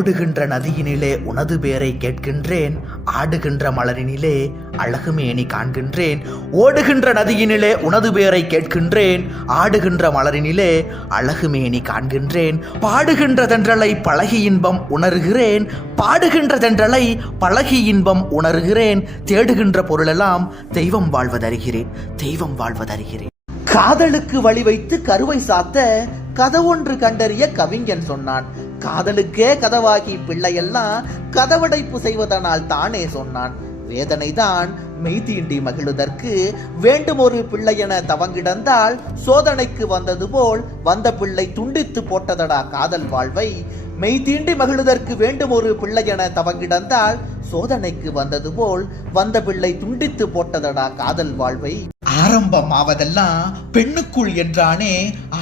ஓடுகின்ற நதியினிலே உனது பேரை கேட்கின்றேன், ஆடுகின்ற மலரினிலே அழகுமேனி காண்கின்றேன். ஓடுகின்ற நதியினிலே உனது பேரை கேட்கின்றேன், ஆடுகின்ற மலரினிலே அழகுமேனி காண்கின்றேன். பாடுகின்ற தென்றலை பழகி இன்பம் உணர்கிறேன், பாடுகின்ற தென்றலை பழகி இன்பம் உணர்கிறேன். தேடுகின்ற பொருளெல்லாம் தெய்வம் வாழ்வதறிகிறேன், தெய்வம் வாழ்வதறிகிறேன். காதலுக்கு வழி வைத்து கருவை சாத்த கதவொன்று கண்டறிய கவிஞன் சொன்னான். காதலுக்கே கதவாகி பிள்ளையெல்லாம் கதவடைப்பு செய்வதனால் தானே சொன்னான். வேதனைதான் மெய்தீண்டி மகிழுதற்கு வேண்டும் ஒரு பிள்ளை என தவங்கிடந்தால் சோதனைக்கு வந்தது போல் வந்த பிள்ளை துண்டித்து போட்டதடா காதல் வாழ்வை. மெய்தீண்டி மகிழுதற்கு வேண்டும் ஒரு பிள்ளை என தவங்கிடந்தால் சோதனைக்கு வந்தது போல் வந்த பிள்ளை துண்டித்து போட்டதடா காதல் வாழ்வை. ஆரம்பமாவதெல்லாம் பெண்ணுக்குள் என்றானே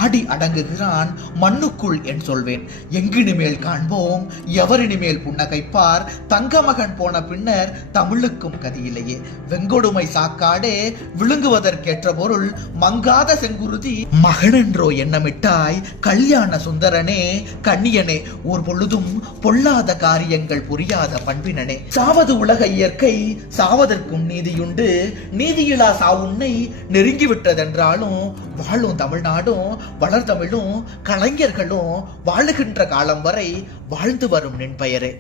ஆடி அடங்குகிறான் மண்ணுக்குள் என் சொல்வேன். எங்கினிமேல் காண்போம் எவரினிமேல் புன்னகைப்பார், தங்க மகன் போன பின்னர் தமிழுக்கும் கதியிலேயே. வெங்கொடுமை சாக்காடே விழுங்குவதற்கேற்ற பொருள் மங்காத செங்குருதி மகனென்றோ எண்ணமிட்டாய் கல்யாண சுந்தரனே கண்ணியனே ஒரு பொழுதும் பொல்லாத காரியங்கள் புரியாத பண்பினனே. சாவது உலக இயற்கை சாவதற்கும் நீதியுண்டு, நீதியிலா சாவுன்னை நெருங்கிவிட்டதென்றாலும் வாழும் தமிழ்நாடும் வளர்தமிழும் கலைஞர்களும் வாழுகின்ற காலம் வரை வாழ்ந்து வரும் நின் பெயரே.